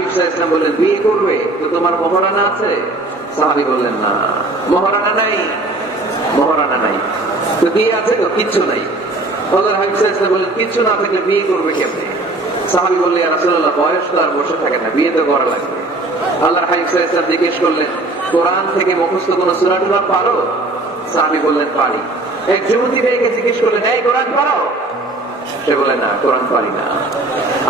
হাবিব সাল্লাল্লাহু আলাইহি ওয়াসাল্লাম বললেন, বিয়ে করবে তো তোমার মহরানা আছে? সাহাবী বললেন, না মহরানা নাই। মহরানা নাই তো বিয়ে আছে? তো কিচ্ছু নাই। আল্লাহর হাবিব সাল্লাল্লাহু আলাইহি ওয়াসাল্লাম বললেন, কিচ্ছু না থাকলে বিয়ে করবে কেমনে? সাহাবী বললেন, ইয়া রাসূলুল্লাহ, বয়স তো আর বসে থাকে না, বিয়ে তো করা লাগবে। আল্লাহর হাবিব সাল্লাল্লাহু আলাইহি ওয়াসাল্লাম জিজ্ঞেস করলেন, কোরআন থেকে মুখস্থ কোন সূরা টুরা পারো? সাহাবী বললেন, পারি। এক যুবতী মেয়েকে জিজ্ঞেস করলেন, এই কোরআন পারো? সে বলে, না কোরআন পারি না।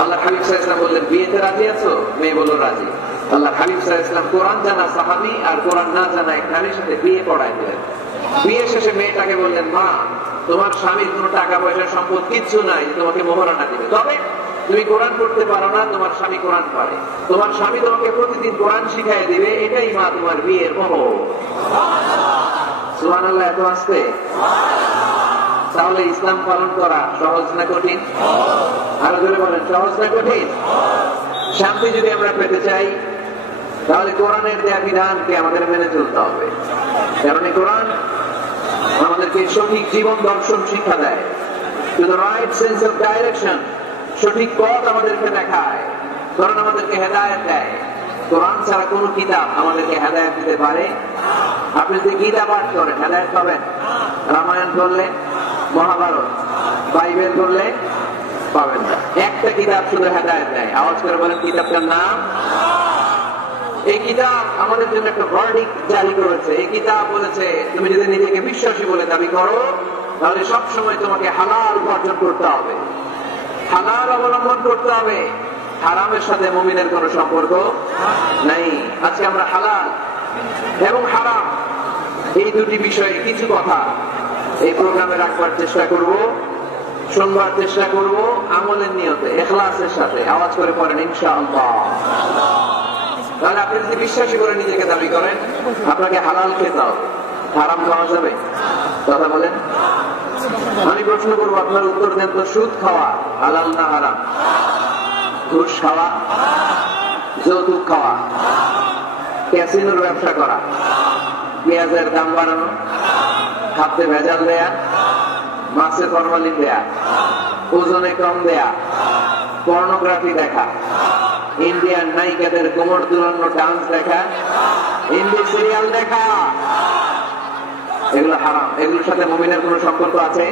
আল্লাহর হাবিব সাল্লাল্লাহু আলাইহি ওয়াসাল্লাম বললেন, বিয়েতে রাজি আছো? মেয়ে বলল, রাজি। আল্লাহর হাবিব সাল্লাল্লাহু আলাইহি ওয়াসাল্লাম কোরআন জানা সাহাবী আর কোরআন না জানা এক নারীর সাথে বিয়ে পড়ায় দিলেন। বিয়ে শেষে মেয়েটাকে বললেন, মা তোমার স্বামীর কোনো টাকা পয়সা সম্পদ কিচ্ছু নাই, তোমাকে মোহরানা দিবে, তবে তুমি কোরআন পড়তে পারো না, তোমার স্বামী কোরআন পারে, তোমার স্বামী তোমাকে প্রতিদিন কোরআন শিখাই দিবে, এটাই মা তোমার বিয়ের মোহর। সুবহানাল্লাহ। এত আসতে তাহলে ইসলাম পালন করা সহজ না কঠিন? আরো জোরে বলেন, সহজ না কঠিন? শান্তি যদি আমরা পেতে চাই তাহলে কোরআনের দেয়া বিধানকে আমাদের মেনে চলতে হবে। কারণ এই কোরআন আমাদেরকে সঠিক জীবন দর্শন শিক্ষা দেয়, to the right sense of direction, সঠিক পথ আমাদেরকে দেখায়, কোরআন আমাদেরকে হেদায়েত দেয়। কোরআন ছাড়া কোন কিতাব আমাদেরকে হেদায়েত দিতে পারে? আপনি যদি গীতা পাঠ করেন হেদায়েত পাবেন? রামায়ণ পড়লে, মহাভারত, বাইবেল পড়লে পাবেন না। একটা কিতাব শুধু হেদায়েত দেয়, আওয়াজ করে বলেন কিতাবটার নাম। এই কিতাব আমাদের জন্য একটা ভার্ডিক্ট জারি করেছে। এই কিতাব বলেছে, তুমি যদি নিজেকে বিশ্বাসী বলে দাবি করো তাহলে সব সময় তোমাকে হালাল উপার্জন করতে হবে, হালাল অবলম্বন করতে হবে, হারামের সাথে মুমিনের কোনো সম্পর্ক নাই। আজকে আমরা হালাল এবং হারাম এই দুটি বিষয়ে কিছু কথা এই প্রোগ্রামে রাখবার চেষ্টা করব, শুনবার চেষ্টা করব, আমলের নিয়তে, ইখলাসের সাথে। আওয়াজ করে পড়েন ইনশাআল্লাহ। তাহলে আপনি যদি বিশ্বাসী করে নিজেকে দাবি করেন, আপনাকে হালাল খেতে হবে, হারাম খাওয়া যাবে? কথা বলেন। আমি প্রশ্ন করবো, আপনার উত্তর দেন তো। সুদ খাওয়া হালাল না হারাম? ঘুষ খাওয়া, যৌতুক খাওয়া, ক্যাসিনোর ব্যবসা করা, পেঁয়াজের দাম বাড়ানো, খাদ্যে ভেজাল দেয়া, মাছে ফরমালিন দেয়া, ওজনে কম দেয়া, পর্নোগ্রাফি দেখা, ইন্ডিয়ান নায়িকাদের কোমর দুলানো ডান্স দেখা, হিন্দি সিরিয়াল দেখা, এগুলো হারাম। এগুলোর সাথে মুমিনের কোন সম্পর্ক আছে?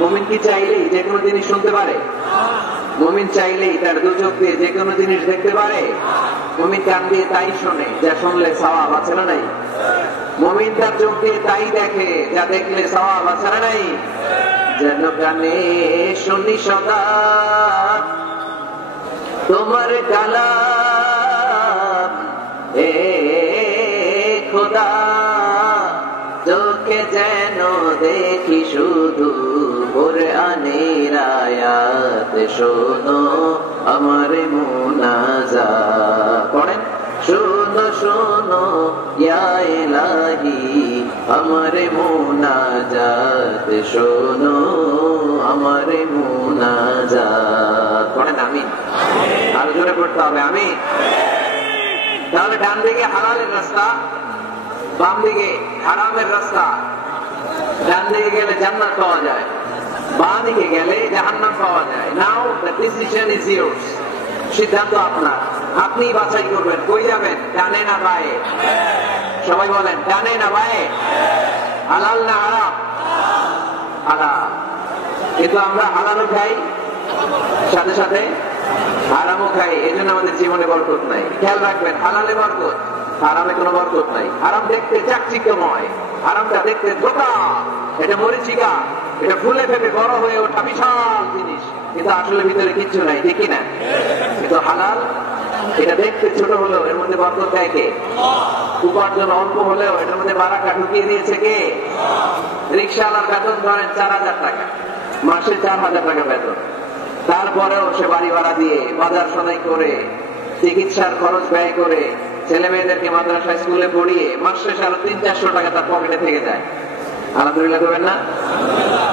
মুমিন কি চাইলেই যে কোনো জিনিস শুনতে পারে? মুমিন চাইলেই তার দু চোখ দিয়ে যে কোনো জিনিস দেখতে পারে? মুমিন কান দিয়ে তাই শোনে যা শুনলে সওয়াব আছে না নাই? মুমিন তার চোখ দিয়ে তাই দেখে যা দেখলে সওয়াব আছে না নাই? যেন কানে শুনি সদা তোমার কালাম, এ খোদা চোখে যেন দেখি শুধু কোরআনের আয়াত, শোনো আমার মুনাজাত। পড়েন, শোনো শোনো ইয়া ইলাহি আমার মুনাজাত, শোনো আমার মুনাজাত। পড়েন আমিন। আরো জোরে পড়তে হবে আমিন। তাহলে ডান দিকে হালালের রাস্তা, বাম দিকে হারামের রাস্তা। ডান দিকে গেলে জান্নাত পাওয়া যায়, বাম দিকে গেলে জাহান্নাম পাওয়া যায়। নাও দ্য ডিসিশন ইজ ইয়োর্স। সিদ্ধান্ত আপনার, আপনি বাছাই করবেন কই যাবেন, ডানে না বায়ে? সবাই বলেন, ডানে না বায়ে? হালাল না হারাম? হালাল। কিন্তু আমরা হালালও খাই, সাথে সাথে হারামও খাই, এই জন্য আমাদের জীবনে বরকত নাই। খেয়াল রাখবেন, হালালে বরকত, হারামে কোনো বরকত নাই। হারাম দেখতে চাকচিক্যময়, হারামটা দেখতে ধোঁকা, এটা মরিচিকা, এটা ফুলে ফেপে বড় হয়ে ওঠা বিশাল জিনিস, কিন্তু আসলে ভিতরে কিচ্ছু নাই, ঠিক না? কিন্তু হালাল, এটা দেখতে ছোট হলেও এর মধ্যে বরকত দেয় কে? উপার্জন অল্প হলেও এটার মধ্যে বারাকা ঢুকিয়ে দিয়েছে কে? রিকশাওয়ালার বেতন ধরেন 4,000 টাকা, মাসে 4,000 টাকা বেতন, তারপরেও সে বাড়ি ভাড়া দিয়ে, বাজার সদাই করে, চিকিৎসার খরচ ব্যয় করে, ছেলে মেয়েদেরকে মাদ্রাসা স্কুলে পড়িয়ে মাস শেষে আরো 300-400 টাকা তার পকেটে থেকে যায়। আলহামদুলিল্লাহ করবেন না?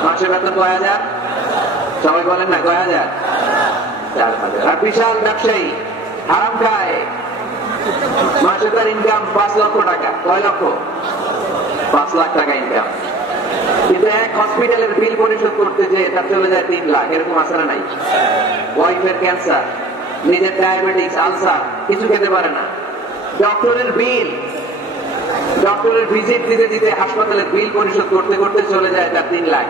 মাসে বেতন কয় হাজার? সবাই বলেন না, কয় হাজার? 4,000। আর বিশাল ব্যবসায়ী হারাম খায়, মাসে তার ইনকাম 5 লক্ষ টাকা। কয় লক্ষ? 5 লাখ টাকা ইনকাম, কিন্তু এক হসপিটালের বিল পরিশোধ করতে যে তার চলে যায় 3 লাখ। এরকম আছে না নাই? ওয়াইফের ক্যান্সার, নিজের ডায়াবেটিস, আলসার কিছু খেতে পারে না। ডক্টরের বিল, ডক্টরের ভিজিট দিতে দিতে হাসপাতালের বিল পরিশোধ করতে করতে চলে যায় তার 3 লাখ,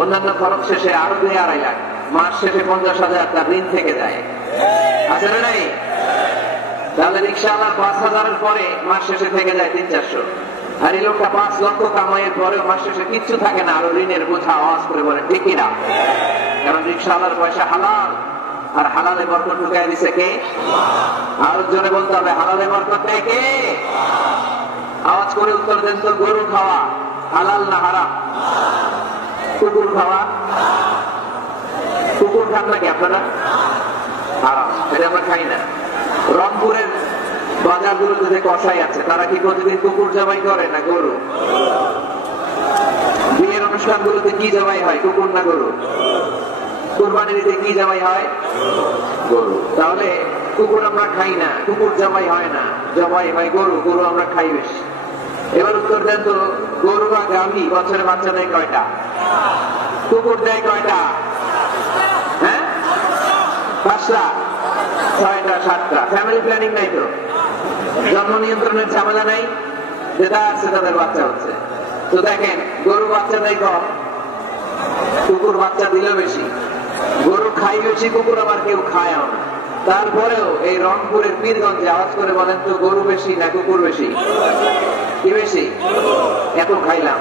অন্যান্য খরচ শেষে আরো 2-2.5 লাখ, মাস শেষে 50,000 তার ঋণ থেকে যায়। আছে না নাই? তাহলে রিক্সাওয়ালার 5,000-এর পরে মাস শেষে থেকে যায় 300-400, আর এই লোকটা 5 লক্ষ কামাইয়ের পরে মাস শেষে কিচ্ছু থাকে না, আরো ঋণের বোঝা আওয়াজ করে বলে ঠিক কিনা? কারণ রিক্সাওয়ালার পয়সা হালাল, আর হালালে বরকত ঢুকাই দিছে কে? আরো জোরে বলতে হবে, হালালে বরকত দেয় কে? আওয়াজ করে উত্তর দেন তো। গরু খাওয়া হালাল না হারাম? কুকুর খাওয়া? কুকুর খান নাকি আপনারা? হারাম, এটা আমরা খাই না। রংপুরের বাজারগুলোতে যে কসাই আছে তারা কি প্রতিদিন কুকুর জবাই করে না গরু? বিয়ের অনুষ্ঠানগুলোতে কি জবাই হয়, কুকুর না গরু? কুরবানির ঈদে কি জবাই হয়? গরু। তাহলে কুকুর আমরা খাই না, কুকুর জবাই হয় না, জবাই হয় গরু, গরু আমরা খাই বেশি। এবার উত্তর দেন তো, গরু বা গাভী বছরে বাচ্চা দেয় কয়টা? কুকুর দেয় কয়টা? হ্যাঁ, 5টা, 6টা, 7টা। ফ্যামিলি প্ল্যানিং নাই তো, জন্ম নিয়ন্ত্রণের ঝামেলা নাই, যেটা আছে তাদের বাচ্চা হচ্ছে। তো দেখেন, গরু বাচ্চা দেয় কম, কুকুর বাচ্চা দিল বেশি। গরু খাই বেশি, কুকুর আবার কেউ খায় না। তারপরেও এই রংপুরের পীরগঞ্জে আওয়াজ করে বলেন তো, গরু বেশি না কুকুর বেশি? কি বেশি? এত খাইলাম,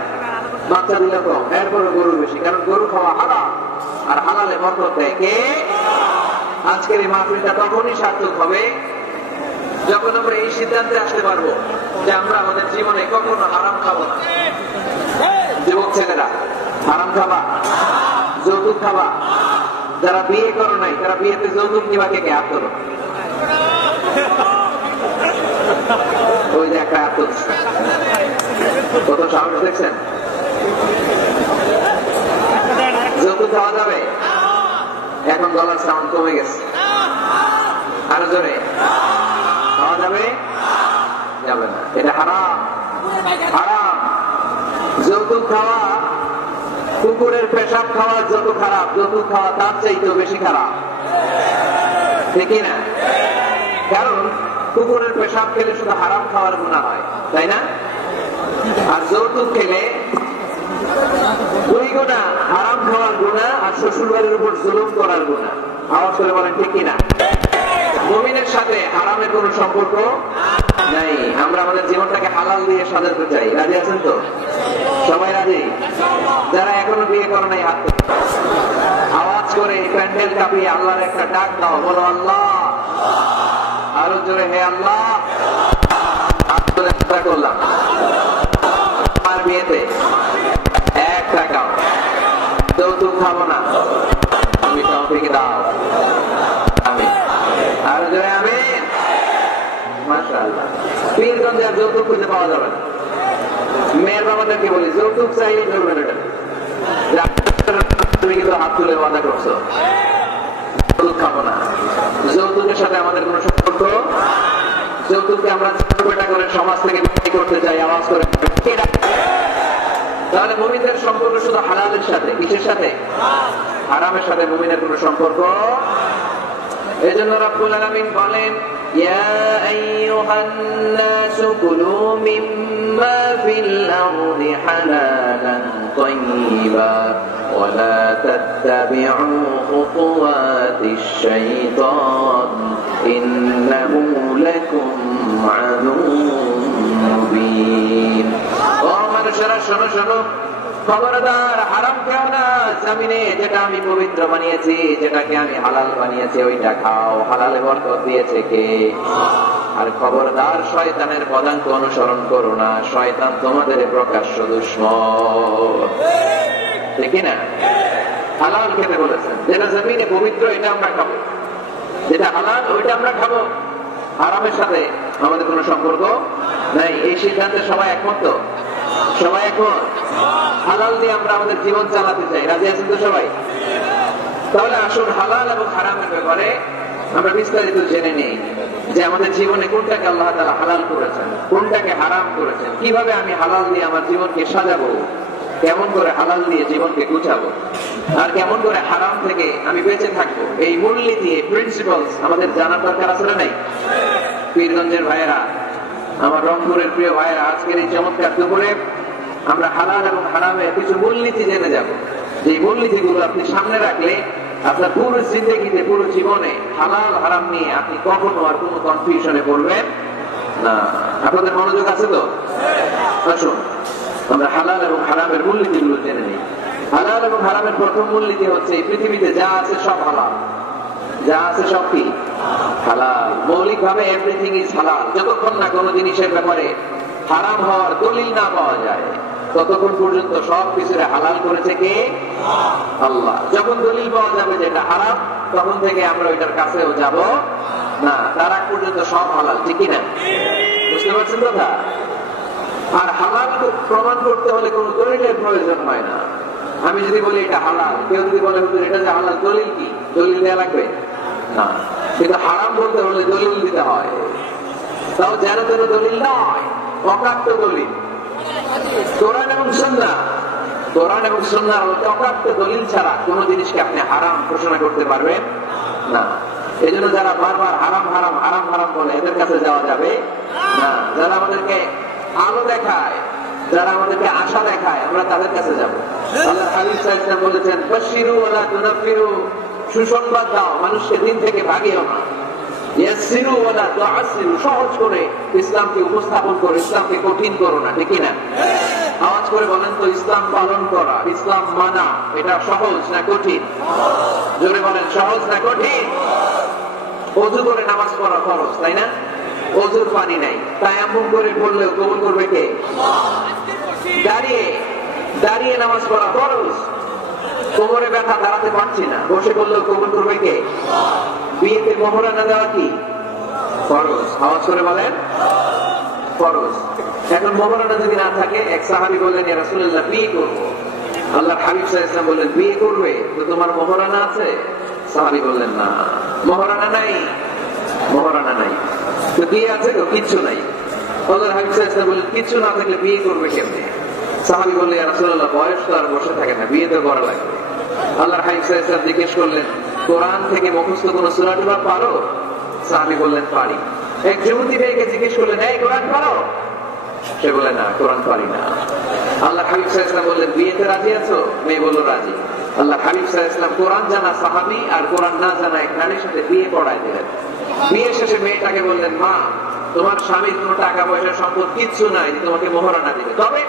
বাচ্চা দিল কম, এরপরে গরু বেশি, কারণ গরু খাওয়া হালাল, আর হালালে বরকত দেয় কে? আজকের এই মাহফিলটা তখনই সার্থক হবে যখন আমরা এই সিদ্ধান্তে আসতে পারবো যে আমরা আমাদের জীবনে কখনো হারাম খাবো না। যুবক ছেলেরা, হারাম খাবা, যৌতুক খাবা। যারা বিয়ে করো নাই তারা বিয়েতে যৌতুক নিবা কে কে? হাত তোলো। ওই যে একটা হাত তুলছে, কত সাহস দেখছেন? যৌতুক খাওয়া যাবে? এখন গলার সাউন্ড কমে গেছে, আরো জোরে খাওয়া যাবে? যাবে না, এটা হারাম, হারাম। যৌতুক খাওয়া, কুকুরের পেশাব খাওয়া যত খারাপ, যৌতুক খাওয়া তার চাইতেও বেশি খারাপ, ঠিক না? কারণ কুকুরের পেশাব খেলে শুধু হারাম খাওয়ার গুনাহ হয়, তাই না? আর যৌতুক খেলে 2 গুনাহ, হারাম খাওয়ার গুনাহ আর শ্বশুর বাড়ির উপর জুলুম করার গুনাহ। আওয়াজ করে বলেন ঠিক কিনা? মুমিনের সাথে হারামের কোন সম্পর্ক নাই। আমরা আমাদের জীবনটাকে হালাল দিয়ে সাজাতে চাই। রাজি আছেন তো? সবাই রাজি? যারা এখনো বিয়ে করে নাই হাত তোলো। আওয়াজ করে প্যান্ডেল কাঁপিয়ে আল্লাহর একটা ডাক দাও, বলো আল্লাহ। আরো জোরে, হে আল্লাহ। করলাম আমার বিয়েতে 1 টাকাও যৌতুক খাবো না, তুমি তৌফিক দাও। আমিন, আরো জোরে আমিন। মাশাআল্লাহ। পীরগঞ্জে আর যৌতুক খুঁজে পাওয়া যাবে না। মেয়ের বাবাদেরকে বলি, যৌতুক চাইলে ধরবেন এটা। তুমি কিন্তু হাত তুলে ওয়াদা করছো, যৌতুক খাবো না। যৌতুকের সাথে আমাদের কোন সম্পর্ক? যৌতুককে আমরা ছোটবেটা করে সমাজ থেকে বিক্রি করতে চাই, আওয়াজ করে। তাহলে মুমিনদের সম্পর্ক শুধু হালালের সাথে, কিসের সাথে? হারামের সাথে মুমিনের কোন সম্পর্ক। এই জন্য রাব্বুল আলামিন বলেন, ইয়া আইয়ুহান নাসু কুলু মিম্মা ফিল আরদি হালালান তাইয়্যিবা ওয়া লা তাত্তাবিউ খুতুওয়াতিশ শাইতান ইন্নাহু লাকুম আদুউম মুবিন। ও মানুষেরা, শোনো শোনো, খবরদার হারাম খেও না। জমিনে যেটা আমি পবিত্র বানিয়েছি, যেটাকে আমি হালাল বানিয়েছি, ওইটা খাও। হালালে বরকত দিয়েছে কে? আর খবরদার শয়তানের পদাঙ্ক অনুসরণ করো না, শয়তান তোমাদের প্রকাশ্য দুশমন, ঠিক না? হালাল খেতে বলেছেন, যেটা জমিনে পবিত্র এটা আমরা খাবো, যেটা হালাল ওইটা আমরা খাবো। হারামের সাথে আমাদের কোনো সম্পর্ক নাই। এই সিদ্ধান্তে সবাই একমত তো? সবাই একমত? হালাল দিয়ে আমরা আমাদের জীবন চালাতে চাই। রাজি আছেন তো সবাই? তাহলে আসুন হালাল এবং হারামের ব্যাপারে আমরা বিস্তারিত জেনে নিই, যে আমাদের জীবনে কোনটাকে আল্লাহ তাআলা হালাল করেছেন, কোনটাকে হারাম করেছেন, কিভাবে আমি হালাল দিয়ে আমার জীবনকে সাজাবো। কেমন করে হালাল দিয়ে জীবনকে গুছাবো, আর কেমন করে হারাম থেকে আমি বেঁচে থাকবো, এই মূলনীতি, এই প্রিন্সিপালস আমাদের জানার দরকার আছে না নাই? পীরগঞ্জের ভাইয়েরা, আমার রংপুরের প্রিয় ভাইয়েরা, আজকের এই চমৎকার দুপুরে আমরা হালাল এবং হারামের কিছু মূলনীতি জেনে যাব। যে মূলনীতিগুলো আপনি সামনে রাখলে আপনার পুরো জিন্দেগিতে, পুরো জীবনে হালাল হারাম নিয়ে আপনি কখনো আর কোনো কনফিউশনে পড়বেন না। আপনাদের মনোযোগ আছে তো? আসুন আমরা হালাল এবং হারামের মূলনীতিগুলো জেনে নিই। হালাল এবং হারামের প্রথম মূলনীতি হচ্ছে, এই পৃথিবীতে যা আছে সব হালাল। যা আছে সব কি হালাল। মৌলিক ভাবে এভরিথিং ইজ হালাল। যতক্ষণ না কোনো জিনিসের ব্যাপারে হারাম হওয়ার দলিল না পাওয়া যায়, ততক্ষণ পর্যন্ত সব কিছুরে হালাল করেছে কে? আল্লাহ। যখন দলিল পাওয়া যাবে যেটা হারাম, তখন থেকে আমরা ওইটার কাছেও যাব না। তার আগ পর্যন্ত সব হালাল, ঠিক কিনা? বুঝতে পারছেন কথা? আর হালাল প্রমাণ করতে হলে কোনো দলিলের প্রয়োজন হয় না। আমি যদি বলি এটা হালাল, কেউ যদি বলে হুজুর এটা যে হালাল, দলিল কি? দলিল দেওয়া লাগবে না। কিন্তু হারাম বলতে হলে দলিল দিতে হয়। তাও যেন তেন দলিল নয়, অপ্রাপ্ত দলিল। কোরআন এবং সুন্নাহ, কোরআন এবং সুন্নাহর অপ্রাপ্ত দলিল ছাড়া কোন জিনিসকে আপনি হারাম ঘোষণা করতে পারবেন না। এই জন্য যারা বারবার হারাম হারাম হারাম হারাম বলে, এদের কাছে যাওয়া যাবে না। যারা আমাদেরকে আলো দেখায়, যারা আমাদেরকে আশা দেখায়, আমরা তাদের কাছে যাব। আল্লাহ হাবিব সাল্লাল্লাহু আলাইহি ওয়াসাল্লাম বলেছেন, বাশশিরু ওয়ালা তুনাফিরু, সুসংবাদ দাও, মানুষকে দিন থেকে ভাগিও না। ইয়াসসিরু ওয়ালা তুআসসিরু, সহজ করে ইসলামকে উপস্থাপন করো, ইসলামকে কঠিন করো না, ঠিক না? আওয়াজ করে বলেন তো, ইসলাম পালন করা, ইসলাম মানা, এটা সহজ না কঠিন? জোরে বলেন, সহজ না কঠিন? ওযু করে নামাজ পড়া ফরজ, তাই না? ওযুর পানি নাই, তায়াম্মুম করে পড়লেও কবুল করবে কে? দাঁড়িয়ে দাঁড়িয়ে নামাজ পড়া ফরজ। কোমরে ব্যথা, দাঁড়াতে পারছি না, বসে করলেও কবুল করবে কে? বিয়েতে মোহরানা দেওয়া কি ফরজ? আওয়াজ করে বলেন, ফরজ। এখন মোহরানা যদি না থাকে, এক সাহাবী বললেন, ইয়া রাসূলুল্লাহ, বিয়ে করবো। আল্লাহর হাবিব সাল্লাল্লাহু আলাইহি ওয়াসাল্লাম বললেন, বিয়ে করবে তো তোমার মোহরানা আছে? সাহাবী বললেন, না, মোহরানা নাই। মোহরানা নাই তো বিয়ে আছে তো? কিচ্ছু নাই। আল্লাহর হাবিব সাল্লাল্লাহু আলাইহি ওয়াসাল্লাম বললেন, কিচ্ছু না থাকলে বিয়ে করবে কেমনে? সাহাবী বললেন, ইয়া রাসূলুল্লাহ, বয়স তো আর বসে থাকে না, বিয়ে তো করা লাগবে। আল্লাহর হাবিব সাল্লাল্লাহু আলাইহি ওয়াসাল্লাম জিজ্ঞেস করলেন, কোরআন থেকে মুখস্থ কোন সূরা টুরা পারো? সাহাবী বললেন, পারি। এক যুবতী মেয়েকে জিজ্ঞেস করলেন, এই কোরআন পারো? সে বলে, না, কোরআন পারি না। আল্লাহর হাবিব সাল্লাল্লাহু আলাইহি ওয়াসাল্লাম বললেন, বিয়েতে রাজি আছো? মেয়ে বলল, রাজি। আল্লাহর হাবিব সাল্লাল্লাহু আলাইহি ওয়াসাল্লাম কোরআন জানা সাহাবী আর কোরআন না জানা এক নারীর সাথে বিয়ে পড়ায় দিলেন। বিয়ে শেষে মেয়েটাকে বললেন, মা, তোমার স্বামীর কোনো টাকা পয়সা সম্পদ কিচ্ছু নাই যে তোমাকে মোহরানা দিবে, তবে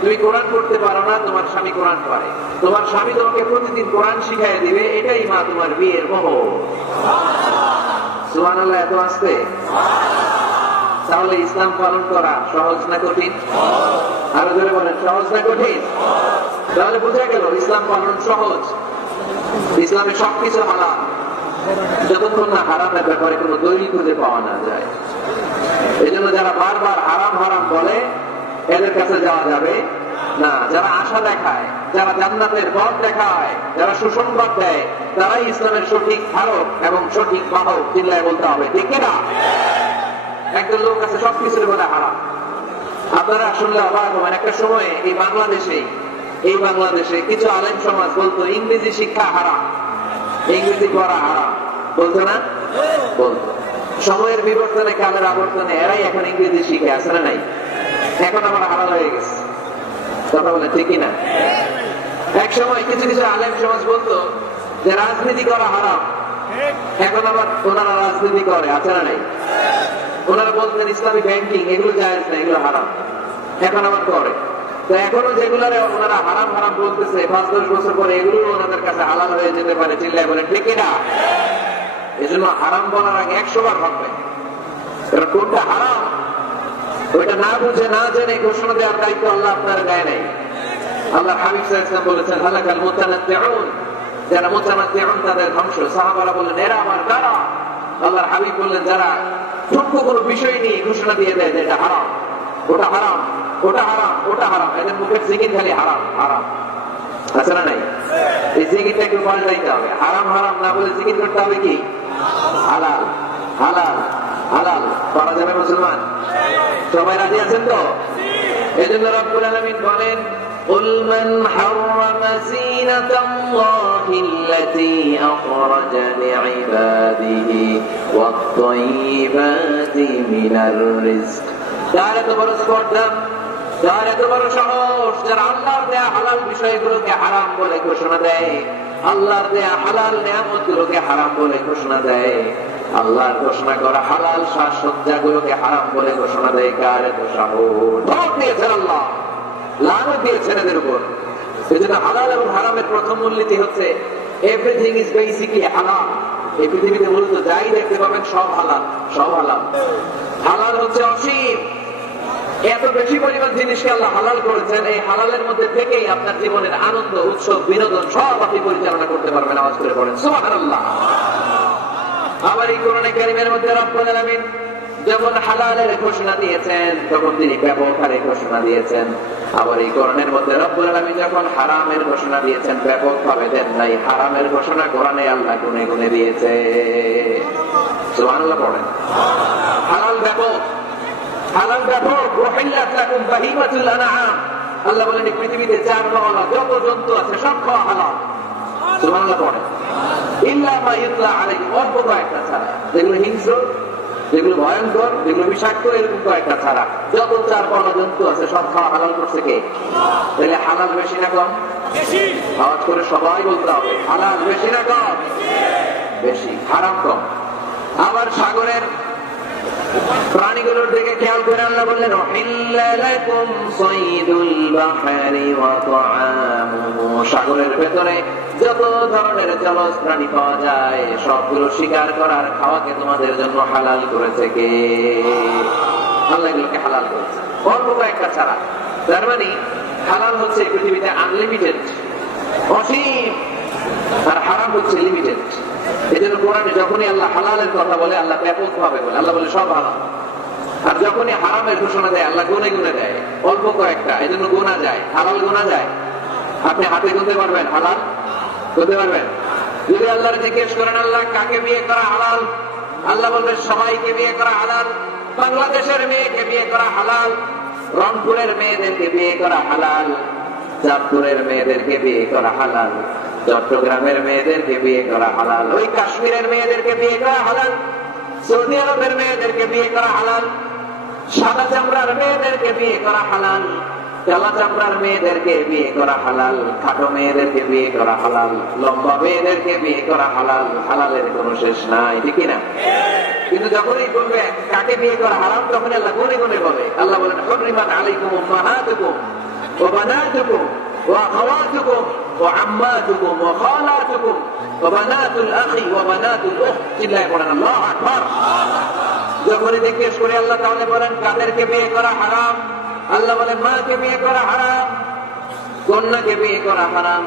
তুমি কোরআন পড়তে পারো না, তোমার স্বামী কোরআন পারে, তোমার স্বামী তোমাকে প্রতিদিন কোরআন শিখাই দিবে, এটাই মা তোমার বিয়ের মোহর। সুবহানাল্লাহ, এত আসতে। তাহলে ইসলাম পালন করা সহজ না কঠিন? আরো জোরে বলেন, সহজ না কঠিন? তাহলে বোঝা গেল ইসলাম পালন সহজ। ইসলামে সবকিছু হালাল, যতক্ষণ না হারামের ব্যাপারে কোনো দলিল খুঁজে পাওয়া না যায়। এই জন্য যারা বারবার হারাম হারাম বলে, এদের কাছে যাওয়া যাবে না। যারা আশা দেখায়, যারা জান্নাতের পথ দেখায়, যারা সুসংবাদ দেয়, তারাই ইসলামের সঠিক ধারক এবং সঠিক বাহক। চিল্লায় বলতে হবে, ঠিক না? একজন লোক আছে সবকিছুর বলে হারাম। আপনারা শুনলে অবাক হবেন, একটা সময়ে এই বাংলাদেশে কিছু আলেম সমাজ বলতো ইংরেজি শিক্ষা হারাম, ইংরেজি পড়া হারাম, বলতো না? বলতো। সময়ের বিবর্তনে, কালের আবর্তনে এরাই এখন ইংরেজি শিখে, আছে না নাই? এখন আমার হালাল হয়ে গেছে। কথা বলে, ঠিক না? এক সময় কিছু কিছু আলেম সমাজ বলতো যে রাজনীতি করা হারাম, এখন আবার ওনারা রাজনীতি করে, আছে না নাই? ওনারা বলতেন ইসলামী ব্যাংকিং এগুলো জায়েজ না, এগুলো হারাম, এখন আবার করে। তো এখনো যেগুলো ওনারা হারাম হারাম বলতেছে, 5-10 বছর পরে এগুলো ওনাদের কাছে হালাল হয়ে যেতে পারে। চিল্লায় বলেন, ঠিক না? এই জন্য হারাম বলার আগে 100 বার ভাববেন কোনটা হারাম। ওইটা না বুঝে না জেনে ঘোষণা দেওয়ার দায়িত্ব আল্লাহ আপনার গায়ে নেই। আল্লাহ হাবিব সাল্লাল্লাহু আলাইহি ওয়াসাল্লাম বলেছেন, হালাকাল মুতানাত্তিউন, যারা মুতানাত্তিউন তাদের ধ্বংস। সাহাবারা বললেন, এরা আমার কারা? আল্লাহর হাবিব বললেন, যারা সূক্ষ্ম কোনো বিষয় নিয়ে ঘোষণা দিয়ে দেয় যে এটা হারাম, ওটা হারাম, ওটা হারাম, ওটা হারাম, এদের মুখের জিকির খালি হারাম হারাম, আছে না নাই? এই জিকিরটা একটু পাল্টাইতে হবে। হারাম হারাম না বলে জিকির করতে হবে কি? হালাল হালাল হালাল। করা যাবে মুসলমান? সবাই রাজি আছেন তো? এই জন্য রব্বুল আলামিন বলেন, قل من حرم زينة الله التي أخرج لعباده والطيبات من الرزق তাহলে তো বড় স্পর্ধা, তাহলে তো বড় সাহস যারা আল্লাহর দেয়া হালাল বিষয়গুলোকে হারাম বলে ঘোষণা দেয়, আল্লাহর দেয়া হালাল নিয়ামতগুলোকে হারাম বলে ঘোষণা দেয়, আল্লাহর ঘোষণা করা হালাল সাজসজ্জাগুলোকে হারাম বলে ঘোষণা দেয়। কার এত সাহস? ধমক দিয়েছেন আল্লাহ, লানত দিয়েছেন এদের উপর। সেজন্য হালাল এবং হারামের প্রথম মূলনীতি হচ্ছে এভরিথিং ইজ বেসিকলি হালাল। এই পৃথিবীতে মূলত যাই দেখতে পাবেন সব হালাল, সব হালাল। হালাল হচ্ছে অসীম, এত বেশি পরিমাণ জিনিসকে আল্লাহ হালাল করেছেন, এই হালালের মধ্যে থেকেই আপনার জীবনের আনন্দ, উৎসব, বিনোদন সব আপনি পরিচালনা করতে পারবেন। আওয়াজ করে পড়েন সুবহানাল্লাহ। আবার এই কোরআনে কারীমের মধ্যে রব্বুল আলামিন যখন হালালের ঘোষণা দিয়েছেন তখন তিনি ব্যাপক হারে ঘোষণা দিয়েছেন। আবার এই কোরআনের মধ্যে রব্বুল আলামিন যখন হারামের ঘোষণা দিয়েছেন ব্যাপক ভাবে দেন নাই, হারামের ঘোষণা কোরআনে আল্লাহ গুনে গুনে দিয়েছে। সুবহানাল্লাহ পড়েন। হালাল ব্যাপক, হালাল ব্যাপক। ওয়াহিল্লাত লাকুম বাহিমাতুল আনআম, আল্লাহ বলেন এই পৃথিবীতে চার পাওয়া যত জন্তু আছে সব খাওয়া হালাল। সুবহানাল্লাহ পড়েন। ইল্লা মা ইউতলা আলাইহি, অল্প কয়েকটা ছাড়া, যেগুলো হিংস্র, যেগুলো ভয়ঙ্কর, যেগুলো বিষাক্ত, এরকম কয়েকটা ছাড়া যত চার পাওয়া জন্তু আছে সব খাওয়া হালাল করছে কে? তাহলে হালাল বেশি না কম? বেশি। আওয়াজ করে সবাই বলতে হবে, হালাল বেশি না কম? বেশি। হারাম কম। আবার সাগরের প্রাণীগুলোর দিকে খেয়াল করে আল্লাহ বললেন উহিল্লা লাকুম সাইদুল বাহরি ওয়া তাআমুহু, সাগরের ভেতরে যত ধরনের জলজ প্রাণী পাওয়া যায় সবগুলো শিকার করার খাওয়াকে তোমাদের জন্য হালাল করেছে কে? আল্লাহ এগুলোকে হালাল করেছে, অল্প কয়েকটা ছাড়া। তার মানে হালাল হচ্ছে পৃথিবীতে আনলিমিটেড, অসীম, আর হারাম হচ্ছে লিমিটেড। এই জন্য কোরআনে যখনই আল্লাহ হালালের কথা বলে আল্লাহ ব্যাপক ভাবে বলে, আল্লাহ বলে সব হালাল। আর যখনই হারামের ঘোষণা দেয় আল্লাহ গুনে গুনে দেয়, অল্প কয়েকটা। এই জন্য গোনা যায়, হালাল গোনা যায়। আপনি হাতে গুনতে পারবেন হালাল? গুনতে পারবেন? যদি আল্লাহর জিজ্ঞেস করেন আল্লাহ কাকে বিয়ে করা হালাল, আল্লাহ বলবে সবাইকে বিয়ে করা হালাল। বাংলাদেশের মেয়েকে বিয়ে করা হালাল, রংপুরের মেয়েদেরকে বিয়ে করা হালাল, চাঁদপুরের মেয়েদেরকে বিয়ে করা হালাল, চট্টগ্রামের মেয়েদেরকে বিয়ে করা হালাল, ওই কাশ্মীরের মেয়েদেরকে বিয়ে করা হালাল, সৌদি আরবের মেয়েদেরকে বিয়ে করা হালাল, সাদা চামড়ার মেয়েদেরকে বিয়ে করা হালাল, কালা চামড়ার মেয়েদেরকে বিয়ে করা হালাল, খাটো মেয়েদেরকে বিয়ে করা হালাল, লম্বা মেয়েদেরকে বিয়ে করা হালাল। হালালের কোনো শেষ নাই, ঠিক না? কিন্তু যখনই বলবে কাকে বিয়ে করা হারাম তখন আল্লাহ গুনে গুনে বলে। আল্লাহ বলেন হুররিমাত আলাইকুম উম্মাহাতুকুম ওয়া বানাতুকুম ওয়া আখাওয়াতুকুম ওয়া আম্মাতুকুম ওয়া খালাতুকুম ওয়া বানাতুল আখি ওয়া বানাতুল উখত। চিল্লায়ে পড়েন আল্লাহু আকবার। যখনই জিজ্ঞেস করে আল্লাহ তাহলে বলেন কাদেরকে বিয়ে করা হারাম, আল্লাহ বলেন মাকে বিয়ে করা হারাম, কন্যাকে বিয়ে করা হারাম,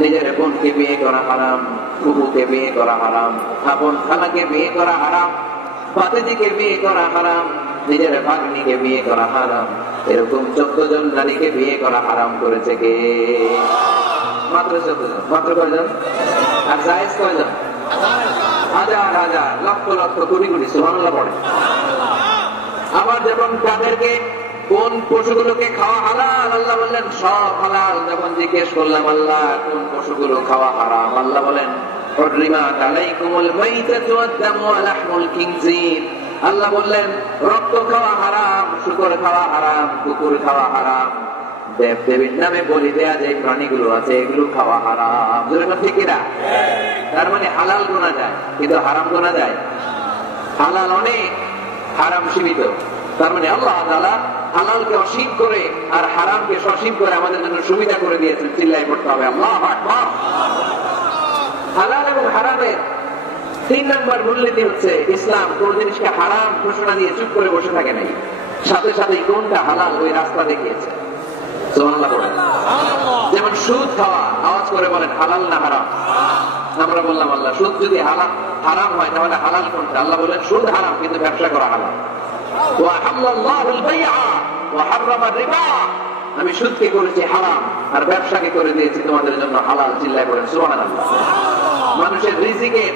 নিজের বোনকে বিয়ে করা হারাম, ফুফুকে বিয়ে করা হারাম, আপন খালাকে বিয়ে করা হারাম, ভাতিজিকে বিয়ে করা হারাম, নিজের ভাগ্নিকে বিয়ে করা হারাম। এরকম 14 জন নারীকে বিয়ে করা হারাম করেছে কে? মাত্র 14 জন। মাত্র কয়জন? আর জায়েজ কয়জন? হাজার হাজার, লক্ষ লক্ষ, কোটি কোটি। সুবহানাল্লাহ পড়ে। আবার যেমন তাদেরকে কোন পশুগুলোকে খাওয়া হালাল, আল্লাহ বললেন সব হালাল। যখন জিজ্ঞেস করলাম আল্লাহ কোন পশুগুলো খাওয়া হারাম, আল্লাহ বলেন হুররিমাত আলাইকুমুল মাইতাতু ওয়াদ-দামু ওয়া লাহমুল খিনজির। আল্লাহ বললেন রক্ত খাওয়া হারাম, শূকর খাওয়া হারাম, কুকুর খাওয়া হারাম, দেব দেবীর নামে বলি দেয়া যে প্রাণীগুলো আছে এগুলো খাওয়া হারাম। ঠিক কিনা? তার মানে হালাল গোনা যায় কিন্তু হারাম গোনা যায়। হালাল অনেক, হারাম সীমিত। তার মানে আল্লাহ তাআলা হালালকে অসীম করে আর হারামকে সসীম করে আমাদের জন্য সুবিধা করে দিয়েছেন। চিল্লায় পড়তে হবে আল্লাহু আকবার। হালাল এবং হারামের 3 নম্বর মূলনীতি হচ্ছে ইসলাম কোন জিনিসকে হারাম ঘোষণা দিয়ে চুপ করে বসে থাকে নাই, সাথে সাথে কোনটা হালাল ওই রাস্তা দেখিয়েছে। সুবহানাল্লাহ বলেন। যেমন সুদ খাওয়া, আওয়াজ করে বলেন হালাল না হারাম? আমরা বললাম আল্লাহ সুদ যদি হারাম হয় তাহলে হালাল কোনটা? আল্লাহ বলেন সুদ হারাম কিন্তু ব্যবসা করা হালাল। আমি সুদকে করেছি হারাম আর ব্যবসাকে করে দিয়েছি তোমাদের জন্য হালাল। চিল্লায় পড়েন সুবহানাল্লাহ। মানুষের রিজিকের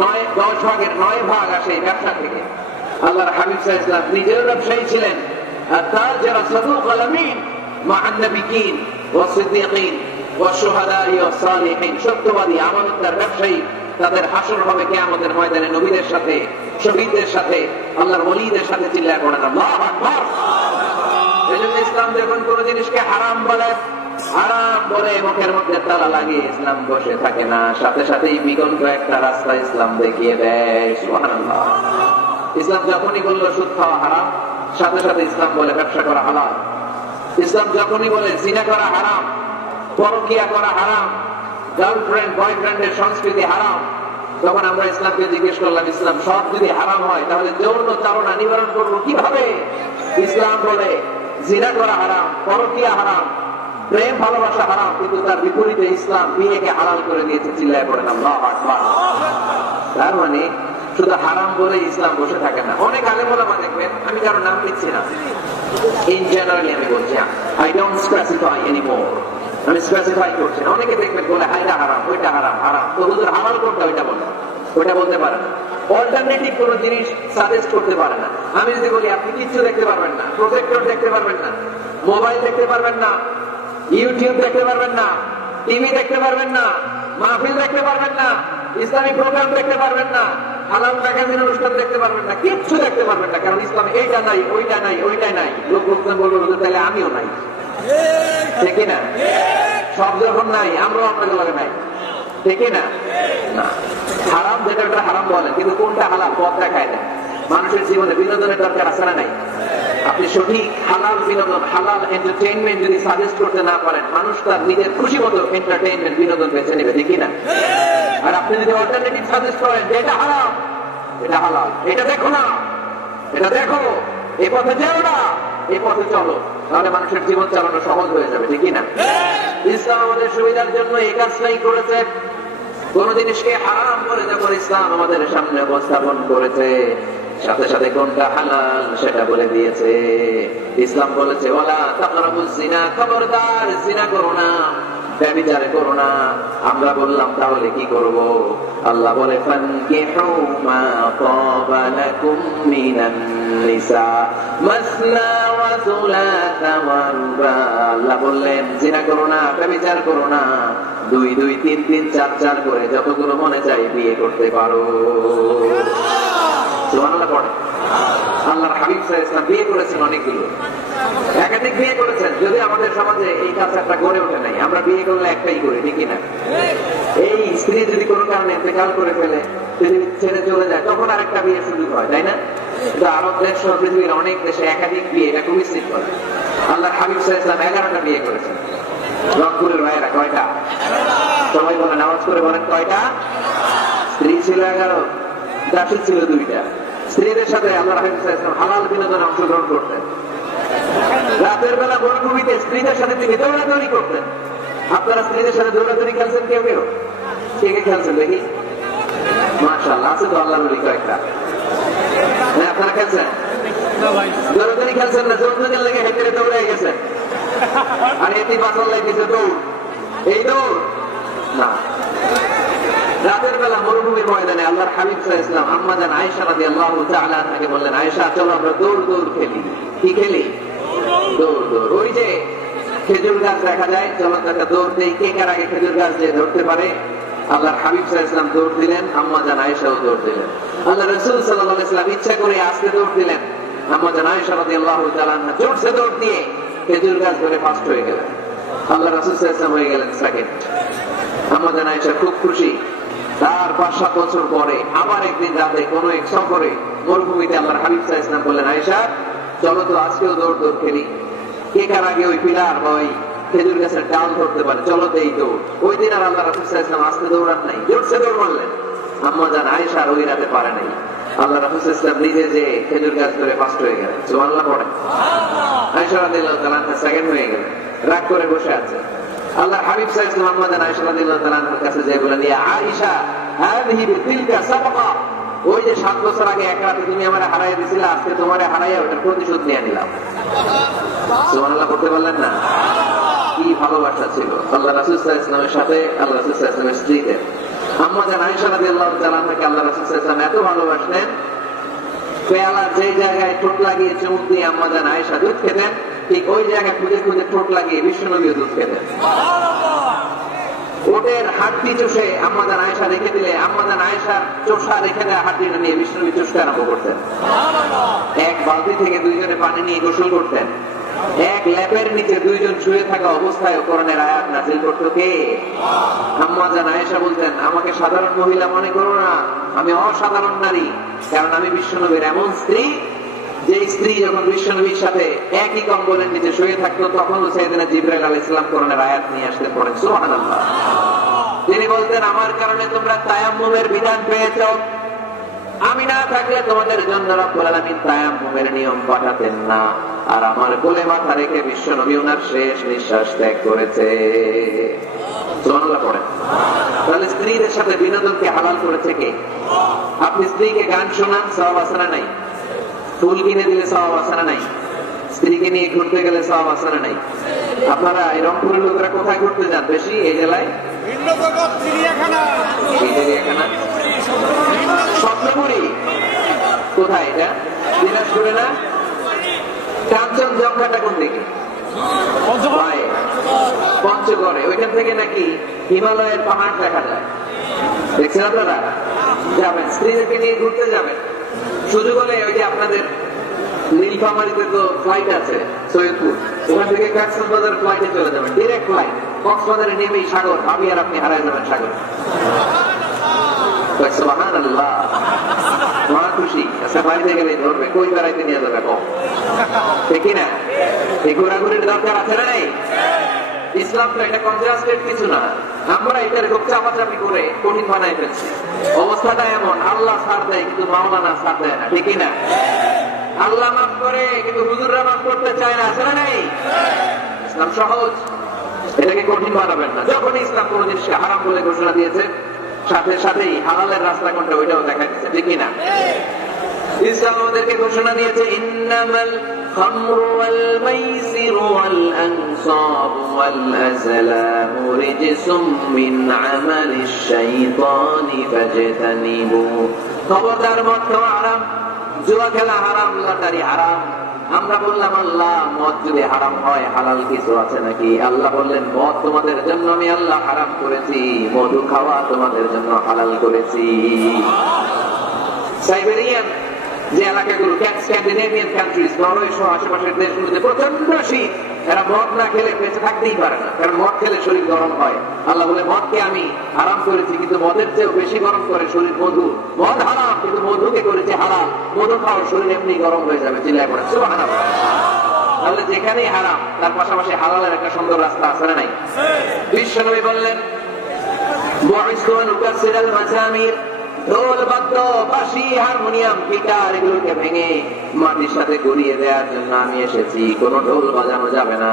10 ভাগের 9 ভাগ আসে ব্যবসা থেকে। আল্লাহর হাবিব সাল্লাল্লাহু আলাইহি ওয়াসাল্লাম নিজেও ব্যবসায়ী ছিলেন। আর তার যারা সাদুক আল-আমিন মা আন-নবিয়্যিন, ওয়াসিদ্দিকিন ওয়াশুহাদাই ওয়াসালিহিন, সত্যবাদী আমানতদার ব্যবসায়ী, তাদের হাসর হবে কিয়ামতের ময়দানে নবীদের সাথে, শহীদদের সাথে, আল্লাহর ওলিদের সাথে। চিল্লায় পড়েন আল্লাহু আকবার। এজন্য ইসলাম যখন কোন জিনিসকে হারাম বলে, হারাম বলে মুখের মধ্যে তালা লাগিয়ে ইসলাম বসে থাকে না, সাথে সাথেই বিকল্প একটা রাস্তা ইসলাম দেখিয়ে দেয়। সুবহানাল্লাহ। ইসলাম যখনই বলল সুদ খাওয়া হারাম, সাথে সাথে ইসলাম বলে ব্যবসা করা হালাল। ইসলাম যখনই বলে জিনা করা হারাম, পরকিয়া করা হারাম, গার্লফ্রেন্ড বয়ফ্রেন্ডের সংস্কৃতি হারাম, তখন আমরা ইসলামকে জিজ্ঞেস করলাম, ইসলাম সব যদি হারাম হয় তাহলে যৌন চালনা নিবারণ করবো কিভাবে? ইসলাম বলে জিনা করা হারাম, পরকিয়া হারাম, প্রেম ভালোবাসা হারাম, কিন্তু তার বিপরীতে ইসলাম বিয়েকে হালাল করে দিয়েছে। চিল্লায় পড়েন আল্লাহু আকবার। তার মানে শুধু হারাম বলে ইসলাম বসে থাকে না। অনেক আলেম ওলামা দেখবেন, আমি কারো নাম দিচ্ছি না, ইন জেনারেলি আমি বলছি, আই ডোন্ট স্পেসিফাই এনিমোর, আমি স্পেসিফাই করছি না। অনেকে দেখবেন বলে এটা হারাম, ওইটা হারাম, হারাম তো হুজুর হালাল কোনটা ওইটা বলে, ওইটা বলতে পারে না, অল্টারনেটিভ কোন জিনিস সাজেস্ট করতে পারে না। আমি যদি বলি আপনি কিচ্ছু দেখতে পারবেন না, প্রজেক্টর দেখতে পারবেন না, মোবাইল দেখতে পারবেন না, ইউটিউব দেখতে পারবেন না, টিভি দেখতে পারবেন না, মাহফিল দেখতে পারবেন না, ইসলামিক প্রোগ্রাম দেখতে পারবেন না, হালাল ম্যাগাজিন অনুষ্ঠান দেখতে পারবেন না, কিচ্ছু দেখতে পারবেন না, কারণ ইসলাম এইটা নাই, ওইটা নাই, ওইটাই নাই। লোক লোকজন বলবো তাহলে আমিও নাই, ঠিক না? সব যখন নাই আমরাও আপনাদের লাগে নাই, ঠিক না? হারাম যেটা ওটা হারাম বলেন, কিন্তু কোনটা হালাল পথ দেখায় দেয়। মানুষের জীবনে বিনোদনের দরকার আছে না নাই? আপনি সঠিক হালাল বিনোদন, হালাল এন্টারটেইনমেন্ট যদি সাজেস্ট করতে না পারেন, মানুষ তার নিজের খুশি মতো এন্টারটেইনমেন্ট বিনোদন বেছে নেবে, ঠিক না? আর আপনি যদি অল্টারনেটিভ সাজেস্ট করেন যে এটা হারাম, এটা হালাল, এটা দেখো না, এটা দেখো, এই পথে যেও না, এই পথে চলো, তাহলে মানুষের জীবন চালানো সহজ হয়ে যাবে, ঠিক না? ইসলাম আমাদের সুবিধার জন্য এই কাজটাই করেছে। কোন জিনিসকে হারাম করে যখন ইসলাম আমাদের সামনে উপস্থাপন করেছে, সাথে সাথে কোনটা হালাল সেটা বলে দিয়েছে। ইসলাম বলেছে ওয়ালা তাকরাবুজ জিনা, খবরদার জিনা করো না, ব্যভিচার করো না। আমরা বললাম তাহলে কি করব? আল্লাহ বলে ফানকিহু মা তাবা লাকুম মিনান নিসা মাসনা ওয়া সুলাসা ওয়া রুবা। আল্লাহ বললেন জিনা করো না, ব্যভিচার করো না, 2 2 3 3 4 4 করে যতগুলো মনে চাই বিয়ে করতে পারো। সুবহানাল্লাহ পড়ে। আল্লাহর হাবিব সাল্লাল্লাহু আলাইহি ওয়াসাল্লাম বিয়ে করেছেন অনেকগুলো, একাধিক বিয়ে করেছেন। যদি আমাদের সমাজে এই কালচারটা গড়ে ওঠে নাই, আমরা বিয়ে করলে একটাই করি, ঠিক না? এই স্ত্রী যদি কোনো কারণে ইন্তেকাল করে ফেলে, যদি ছেড়ে চলে যায়, তখন আরেকটা বিয়ের সুযোগ হয়, তাই না? কিন্তু আরব দেশ সহ পৃথিবীর অনেক দেশে একাধিক বিয়ে, এটা খুবই স্থির করে। আল্লাহর হাবিব সাল্লাল্লাহু আলাইহি ওয়াসাল্লাম 11টা বিয়ে করেছেন। রংপুরের ভাইয়েরা কয়টা? সবাই বলেন, আওয়াজ করে বলেন কয়টা? স্ত্রী ছিল 11, দাসী ছিল 2টা। স্ত্রীদের সাথে আল্লাহর হাবিব সাল্লাল্লাহু আলাইহি ওয়াসাল্লাম হালাল বিনোদনে অংশগ্রহণ করতেন। রাতের বেলা মরুভূমিতে স্ত্রীদের সাথে তিনি দৌড়াদৌড়ি করতেন। আপনারা স্ত্রীদের সাথে দৌড়াদৌড়ি খেলছেন কেউ কেউ? কে কে খেলছেন দেখি? মাশাআল্লাহ, আছে তো আল্লাহর ওলি কয়েকটা। আপনারা খেলছেন? দৌড়াদৌড়ি খেলছেন না, যৌতুকের লেগে হেঁটে দৌড়ে গেছেন, আর এটি বাঁচার লাগছে দৌড়, এই দৌড় না। রাতের বেলা মরুভূমির ময়দানে আল্লাহর হাবিব সাল্লাল্লাহু আলাইহি ওয়াসাল্লাম আম্মা জান আয়েশা রাদিয়াল্লাহু তাআলা তাকে বললেন, আয়েশা চলো আমরা দৌড় দৌড় খেলি। কি খেলি? দৌড় দৌড়। ওই যে খেজুর গাছ দেখা যায়, চলো একটা দৌড় দেই, কে কার আগে খেজুর গাছ যে ধরতে পারে। আল্লাহর হাবিব সাল্লাল্লাহু আলাইহি ওয়াসাল্লাম দৌড় দিলেন, আম্মা জান আয়েশাও দৌড় দিলেন। আল্লাহ রাসূল সাল্লাল্লাহু আলাইহি ওয়াসাল্লাম ইচ্ছা করে আস্তে দৌড় দিলেন। আম্মা জান আয়েশা রাদিয়াল্লাহু তাআলা জোরসে দৌড় দিয়ে খেজুর গাছ ধরে ফার্স্ট হয়ে গেলেন। আল্লাহ রাসূল সাল্লাল্লাহু আলাইহি ওয়াসাল্লাম হয়ে গেলেন সেকেন্ড। আম্মা জান আয়েশা খুব খুশি। তার 5-7 বছর পরে আবার একদিন রাতে কোন এক সফরে মরুভূমিতে আল্লাহর হাবিব সাল্লাল্লাহু আলাইহি ওয়াসাল্লাম বললেন, আয়েশা চলো তো আজকেও দৌড় দৌড় খেলি, কে কার আগে ওই পিলার বা ওই খেজুর গাছের ডাল ধরতে পারে, চলো দেই দৌড়। ওই দিন আর আল্লাহ রাসূল সাল্লাল্লাহু আলাইহি ওয়াসাল্লাম আস্তে দৌড়ান নাই, জোরসে দৌড় মারলেন। আম্মা জান আয়েশা আর ওই রাতে পারে নাই। আল্লাহ রাসূল সাল্লাল্লাহু আলাইহি ওয়াসাল্লাম নিজে যে খেজুর গাছ ধরে ফার্স্ট হয়ে গেলেন। সুবহানাল্লাহ পড়ে। আয়েশা রাদিয়াল্লাহু তাআলা সেকেন্ড হয়ে গেলেন, রাগ করে বসে আছে। আল্লাহর হাবিব সাল্লাল্লাহু আলাইহি ওয়াসাল্লাম আম্মা জান আয়েশা রাদিয়াল্লাহু তাআলার কাছে যেয়ে বললেন, ইয়া আয়েশা হাযিহি বিতিলকা সাবকা, ওই যে 7 বছর আগে এক রাতে তুমি আমারে হারাইয়া দিছিলে, আজকে তোমারে হারাইয়া ওটার প্রতিশোধ নিয়ে নিলাম। সুবহানাল্লাহ পড়তে পারলেন না? কি ভালোবাসা ছিল আল্লাহ রাসূল সাল্লাল্লাহু আলাইহি ওয়াসাল্লামের সাথে আল্লাহ রাসূল সাল্লাল্লাহু আলাইহি ওয়াসাল্লামের স্ত্রীদের। আম্মা জান আয়েশা রাদিয়াল্লাহু তাআলাকে আল্লাহ রাসূল সাল্লাল্লাহু আলাইহি ওয়াসাল্লাম এত ভালোবাসলেন, পেয়ালার যে জায়গায় ঠোঁট লাগিয়ে চুমুক দিয়ে আম্মা জান আয়েশা দুধ খেতেন, ঠিক ওই জায়গায় খুঁজে খুঁজে ঠোঁট লাগিয়ে বিশ্বনবীও দুধ খেতেন। ওটের হাড্ডি চষে আম্মাজান আয়েশা রেখে দিলে আম্মাজান আয়েশার চোষা রেখে দেওয়া হাড্ডিটা নিয়ে বিশ্বনবী চষতে আরম্ভ করতেন। এক বালতি থেকে দুইজনে পানি নিয়ে গোসল করতেন। এক ল্যাপের নিচে দুইজন শুয়ে থাকা অবস্থায় কোরআনের আয়াত নাযিল করতো কে? আম্মাজান আয়েশা বলতেন, আমাকে সাধারণ মহিলা মনে করো না, আমি অসাধারণ নারী, কারণ আমি বিশ্বনবীর এমন স্ত্রী যে স্ত্রী যখন বিশ্বনবীর সাথে একই কম্বলের নিচে শুয়ে থাকতো তখনও সাইয়েদনা জিবরাইল আলাইহিস সালাম কোরআনের আয়াত নিয়ে আসতেন, পড়েন সুবহানাল্লাহ। তিনি বলতেন, আমার কারণে তোমরা তায়াম্মুমের বিধান পেয়েছো, আমি না থাকলে তোমাদের জন্য রব্বুল আলামিন তায়াম্মুমের নিয়ম পাঠাতেন না। আর আমার কোলে মাথা রেখে বিশ্বনবী ওনার শেষ নিঃশ্বাস ত্যাগ করেছে। সুবহানাল্লাহ পড়েন। তাহলে স্ত্রীদের সাথে বিনোদনকে হালাল করেছে কে? আপনি স্ত্রীকে গান শোনান, সওয়াব আছে না নাই? ফুল কিনে দিলে সওয়াব আছে না নাই? স্ত্রীকে নিয়ে ঘুরতে গেলে সওয়াব আছে না নাই? আপনারা এই রংপুরের লোকেরা কোথায় ঘুরতে যান বেশি? এই জেলায় স্বপ্নপুরী। কোথায় এটা? দিনাজপুরে না? কাঞ্চনজঙ্ঘাটা কোন দিকে? পঞ্চগড়ে। ওইখান থেকে নাকি হিমালয়ের পাহাড় দেখা যায়। দেখছেন আপনারা? যাবেন, স্ত্রীদেরকে নিয়ে ঘুরতে যাবেন। সুযোগ হলে ওই যে আপনাদের নীলফামারীতে তো ফ্লাইট আছে সৈয়দপুর, ওখান থেকে কক্সবাজার ফ্লাইটে চলে যাবেন, ডিরেক্ট ফ্লাইট। কক্সবাজারে নেমেই সাগর, ভাবি আর আপনি হারাই যাবেন সাগর। সুবহানাল্লাহ, মহা খুশি। বাড়িতে গেলে ধরবে, কই বেড়াইতে নিয়ে যাবে কম, ঠিক না? এই ঘোরাঘুরির দরকার আছে না নাই? ইসলাম তো এটা কন্ট্রাস্টেড কিছু না, আমরা এটার খুব চাপাচাপি করে কঠিন বানাই ফেলছি। অবস্থাটা এমন, আল্লাহ ছাড় দেয় কিন্তু মাওলানা ছাড় দেয় না, ঠিক না? আল্লাহ মাফ করে কিন্তু হুজুররা মাফ করতে চায় না, আছে না নাই? ইসলাম সহজ, এটাকে কঠিন বানাবেন না। যখন ইসলাম কোন জিনিসকে হারাম বলে ঘোষণা দিয়েছে, সাথে সাথেই হালালের রাস্তা কোনটা ওইটাও দেখা দিচ্ছে, ঠিক না? ইসলাম আমাদেরকে ঘোষণা দিয়েছে, ইন্নামাল খামরু ওয়াল মাইসিরু ওয়াল আনসাবু ওয়াল আজলামু রিজসুম মিন আমালিশ শাইতানি ফাজতানিবু। খবরদার, মদ খাওয়া হারাম, জুয়া খেলা হারাম, লটারি হারাম। আমরা বললাম, আল্লাহ মদ যদি হারাম হয় হালাল কিছু আছে নাকি? আল্লাহ বললেন, মদ তোমাদের জন্য আমি আল্লাহ হারাম করেছি, মধু খাওয়া তোমাদের জন্য হালাল করেছি। সাইবেরিয়ান যে এলাকাগুলো, স্ক্যান্ডিনেভিয়ান কান্ট্রিজ, নরওয়ে সহ আশেপাশের দেশগুলোতে প্রচন্ড শীত, এরা মদ না খেলে বেঁচে থাকতেই পারে না, কারণ মদ খেলে শরীর গরম হয়। আল্লাহ বলে, মদকে আমি হারাম করেছি, কিন্তু মদের চেয়েও বেশি গরম করে শরীর মধু। মদ হারাম কিন্তু মধুকে করেছে হালাল, মধু খাওয়ার শরীর এমনি গরম হয়ে যাবে। চিল্লায় পড়ে সুবহানাল্লাহ। তাহলে যেখানেই হারাম তার পাশাপাশি হালালের একটা সুন্দর রাস্তা আছে না নাই? বিশ্বনবী বললেন, বুইসতু আন উকাসসিরাল মাজামির, ঢোল, বাদ্য, বাঁশি, হারমোনিয়াম, গিটার এগুলোকে ভেঙে মাটির সাথে গড়িয়ে দেওয়ার জন্য আমি এসেছি, কোনো ঢোল বাজানো যাবে না।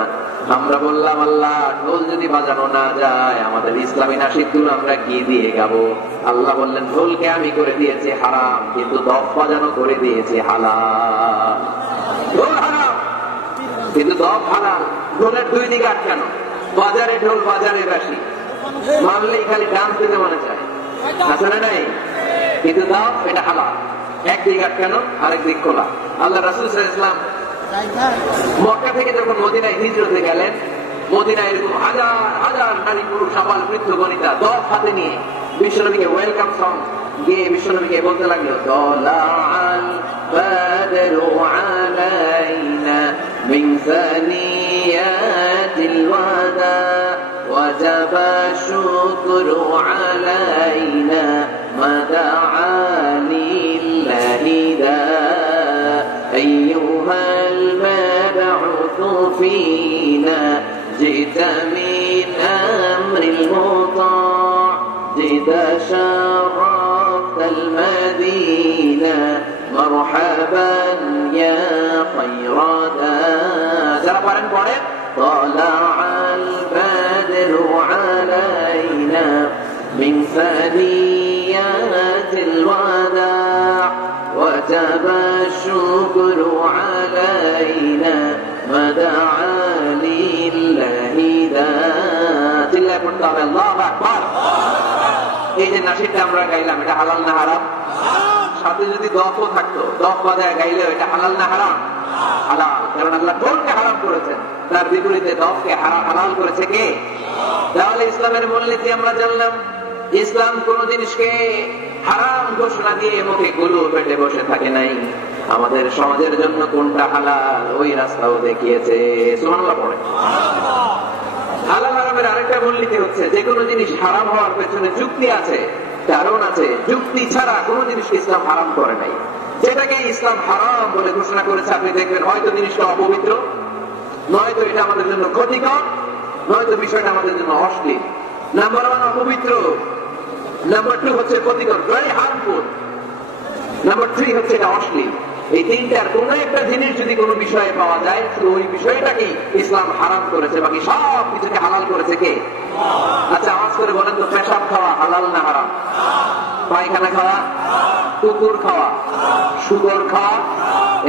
আমরা বললাম, আল্লাহ ঢোল যদি বাজানো না যায় আমাদের ইসলামী নাশিদগুলো আমরা কি দিয়ে গাবো? আল্লাহ বললেন, ঢোলকে আমি করে দিয়েছি হারাম, কিন্তু দফ বাজানো করে দিয়েছি হালাল। ঢোল হারাম কিন্তু দফ হালাল। ঢোলের দুই দিকে আটকানো, বাজারে ঢোল, বাজারে বাঁশি, মারলেই খালি ডান্স দিতে মনে চায়, আছে না নাই? কিন্তু দফ এটা হালাল, একদিক আটকানো আরেক দিক খোলা। আল্লাহ রাসূল সাল্লাল্লাহু আলাইহি ওয়াসাল্লাম মক্কা থেকে যখন মদিনায় হিজরতে গেলেন, মদিনায় এরকম হাজার হাজার নারী পুরুষ আবাল বৃদ্ধ বনিতা দফ হাতে নিয়ে বিশ্বনবীকে ওয়েলকাম সং গিয়ে বিশ্বনবীকে বলতে লাগলো, তালাআল বাদরু আলাইনা মিন সানিয়াতিল ওয়াদা ওয়াজাবা শুকরু আলাইনা মাদাআ লিল্লাহি দা আইয়ুহাল মাবউথু ফিনা জিতা মিন আমরিল মুতা' জিতা শারাফতাল মাদিনা মারহাবান ইয়া খায়রাদা। যারা পারেন পড়েন, তালাআল বাদরু আলাইনা মিন সানিয়াতিল ওয়াদা' ওয়াজাবা শুকরু আলাইনা মাদাআ লিল্লাহি দা। চিল্লায় পড়তে হবে আল্লাহু আকবার। এই যে নাশিদটা আমরা গাইলাম, এটা হালাল না হারাম? সাথে যদি দফও থাকতো, দফ বাজায় গাইলেও এটা হালাল না হারাম? হালাল। কারণ আল্লাহ ঢোলকে হারাম করেছেন, তার বিপরীতে দফকে হালাল করেছে কে? তাহলে ইসলামের মূলনীতি আমরা জানলাম। ইসলাম কোন জিনিসকে হারাম ঘোষণা দিয়ে মুখে গুলো পেটে বসে থাকে নাই। আমাদের সমাজের জন্য কোনটা হালাল ওই রাস্তাও দেখিয়েছে। সুবহানাল্লাহ পড়ে। হালাল হারামের আরেকটা মূলনীতি হচ্ছে, যে কোনো জিনিস হারাম হওয়ার পেছনে যুক্তি আছে, কারণ আছে। যুক্তি ছাড়া কোনো জিনিসকে ইসলাম হারাম করে নাই। যেটাকে ইসলাম হারাম বলে ঘোষণা করেছে, আপনি দেখবেন হয়তো জিনিসটা অপবিত্র, নয়তো এটা আমাদের জন্য ক্ষতিকর, নয়তো বিষয়টা আমাদের জন্য অশ্লীল। নাম্বার 1 অপবিত্র, নাম্বার 2 হচ্ছে ক্ষতিকর, ভেরি হার্মফুল, নাম্বার 3 হচ্ছে এটা অশ্লীল। এই তিনটার কোন একটা জিনিস যদি কোনো বিষয়ে পাওয়া যায়, ওই বিষয়টাকে ইসলাম হারাম করেছে, বাকি সব কিছুকে হালাল করেছে কে? আচ্ছা আওয়াজ করে বলেন তো, পেশাব খাওয়া হালাল না হারাম? পায়খানা খাওয়া, কুকুর খাওয়া, শুকর খাওয়া,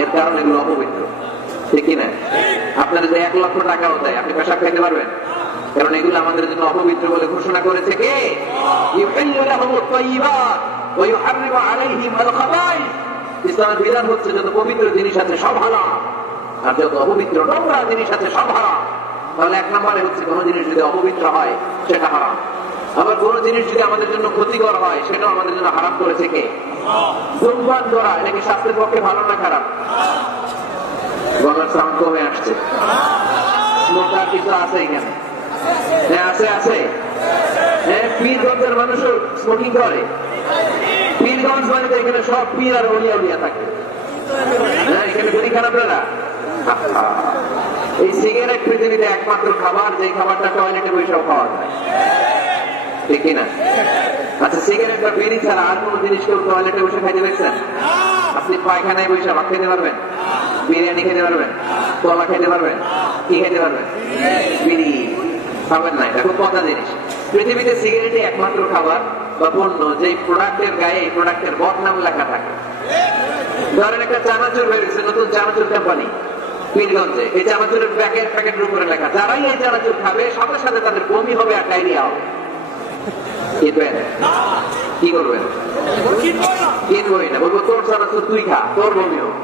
এর কারণে এগুলো অপবিত্র, ঠিক কিনা? আপনার যদি 1 লক্ষ টাকাও দেয়, আপনি পেশাব খাইতে পারবেন? কারণ এগুলো আমাদের জন্য অপবিত্র বলে ঘোষণা করেছে কে? ইউহিল্লু লাহুমুত তাইয়্যিবাত ওয়া ইউহাররিমু আলাইহিম আল খাবাইস। ইসলামের বিধান হচ্ছে যত পবিত্র জিনিস আছে সব হারাম, আর যত অপবিত্র নোংরা জিনিস আছে সব হারাম। তাহলে 1 নম্বরে হচ্ছে কোন জিনিস যদি অপবিত্র হয় সেটা হারাম, আবার কোন জিনিস যদি আমাদের জন্য ক্ষতিকর হয় সেটাও আমাদের জন্য হারাম করেছে কে? ধূমপান করা, এটা কি স্বাস্থ্যের পক্ষে ভালো না খারাপ? গলার সাউন্ড কমে আসছে। স্মোকার কিছু আছে এখানে? হ্যাঁ আছে, আছে। হ্যাঁ, পীরগঞ্জের মানুষও স্মোকিং করে। পীরগঞ্জ মানে এখানে সব পীর আর ওলিয়া উলিয়া থাকে। হ্যাঁ, এখানে গুলি খান আপনারা। এই সিগারেট পৃথিবীতে একমাত্র খাবার, যে খাবারটা টয়লেটে বসেও খাওয়া যায়, ঠিক কিনা? আচ্ছা, সিগারেট বা বিড়ি ছাড়া আর কোন জিনিস কেউ টয়লেটে বসে খাইতে দেখছেন? আপনি পায়খানায় বসে ভাত খেতে পারবেন? বিরিয়ানি খেতে পারবেন? কলা খেতে পারবেন? কি খেতে পারবেন? বিড়ি খাবেন না। এটা খুব কথা জিনিস। পৃথিবীতে সিগারেটই একমাত্র খাবার বা পণ্য যে প্রোডাক্টের গায়ে এই প্রোডাক্টের বদনাম লেখা থাকে। ধরেন একটা চানাচুর হয়ে গেছে, নতুন চানাচুর কোম্পানি পীরগঞ্জে, এই চানাচুরের প্যাকেটের উপরে লেখা, যারাই এই চানাচুর খাবে সাথে সাথে তাদের বমি হবে আর ডায়রিয়া হবে। কি করবেন? কিনবই না, বলবো তোর চানাচুর তুই খা, তোর বমি হোক,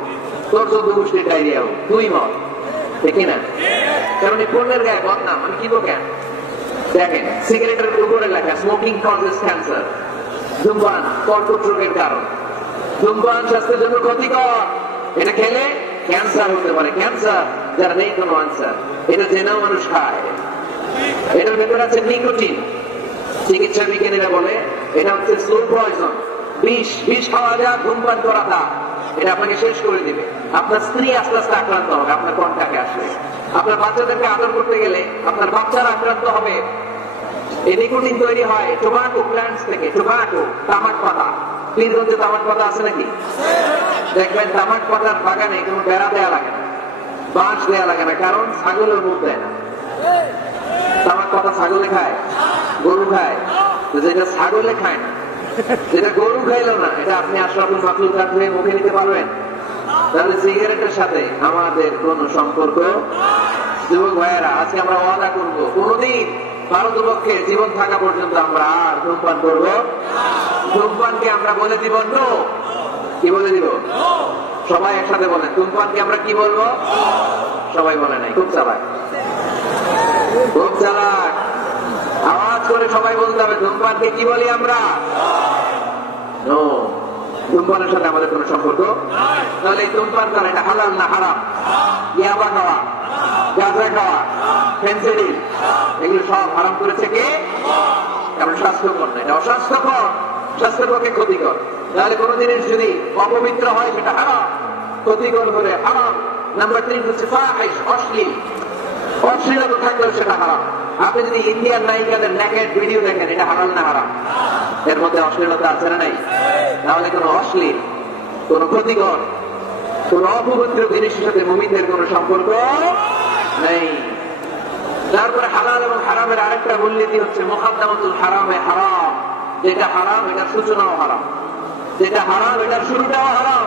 তোর 14 গোষ্ঠীর ডায়রিয়া হোক, তুই মর, ঠিক না? কারণ এই পণ্যের গায়ে বদনাম। আমি কি বলবো? দেখেন, সিগারেটের উপরে লেখা স্মোকিং কজেস ক্যান্সার, ধূমপান কর্কট রোগের কারণ, ধূমপান স্বাস্থ্যের জন্য ক্ষতিকর, এটা খেলে ক্যান্সার হতে পারে, ক্যান্সার যার নেই কোনো আনসার। এটা জেনেও মানুষ খায়। এটার ভেতরে আছে নিকোটিন। চিকিৎসা বিজ্ঞানীরা বলে এটা হচ্ছে স্লো পয়জন, বিষ। বিষ খাওয়া যায়, ধূমপান করা তা এটা আপনাকে শেষ করে দিবে। আপনার স্ত্রী আস্তে আস্তে আক্রান্ত হবে আপনার কন্টাক্টে আসলে। আপনার বাচ্চাদেরকে আদর করতে গেলে আপনার বাচ্চারা আক্রান্ত হবে। এই নিকোটিন তৈরি হয় টোবাকো প্ল্যান্টস থেকে। টোবাকো, তামাক পাতা। পীরগঞ্জে তামাক পাতা আছে নাকি? দেখবেন তামাক পাতার বাগানে কোনো বেড়া দেয়া লাগে না, বাঁশ দেয়া লাগে না, কারণ ছাগলের মুখ দেয় না। তামাক পাতা ছাগলে খায়, গরু খায়। যেটা ছাগলে খায় না, যেটা গরু খাইলো না, এটা আপনি আশরাফুল মাখলুকাত হয়ে মুখে নিতে পারবেন? তাহলে সিগারেটের সাথে আমাদের কোন সম্পর্ক? যুবক ভাইয়েরা, আজকে আমরা ওয়াদা করবো কোনদিন ভারতবর্ষে জীবন থাকা পর্যন্ত আমরা আর ধূমপান করবো। ধূমপানকে আমরা বলে দিব নো। কি বলে দিব? সবাই একসাথে বলেন, ধূমপানকে আমরা কি বলবো? সবাই বলে নাই, খুব চালাক, খুব চালাক। আওয়াজ করে সবাই বলতে হবে, ধূমপানকে কি বলি আমরা? নো। ধূমপানের সাথে আমাদের কোন সম্পর্ক। তাহলে ধূমপান করা এটা হালাল না হারাম? ইয়াবা খাওয়া, গাঁজা খাওয়া, ফেন্সিডিল, এগুলো সব হারাম করেছে কে? কারণ স্বাস্থ্যকর না, এটা অস্বাস্থ্যকর, স্বাস্থ্যের পক্ষে ক্ষতিকর। তাহলে কোন জিনিস যদি অপবিত্র হয় সেটা হারাম, ক্ষতিকর হলে হারাম। নাম্বার 3 হচ্ছে ফাহিশ, অশ্লীল। অশ্লীলতা থাকলেও সেটা হারাম। আপনি যদি ইন্ডিয়ান নায়িকাদের নেকেড ভিডিও দেখেন, এটা হারাম না হারাম? এর মধ্যে অশ্লীলতা আছে না নাই? তাহলে কোন অশ্লীল, কোন ক্ষতিকর, কোন অপবিত্র জিনিসের সাথে মুমিনদের কোন সম্পর্ক নেই। তারপরে হালাল এবং হারামের আরেকটা মূলনীতি হচ্ছে মুকাদ্দামাতুল হারামে হারাম। যেটা হারাম এটার সূচনাও হারাম, যেটা হারাম এটার শুরুটাও হারাম।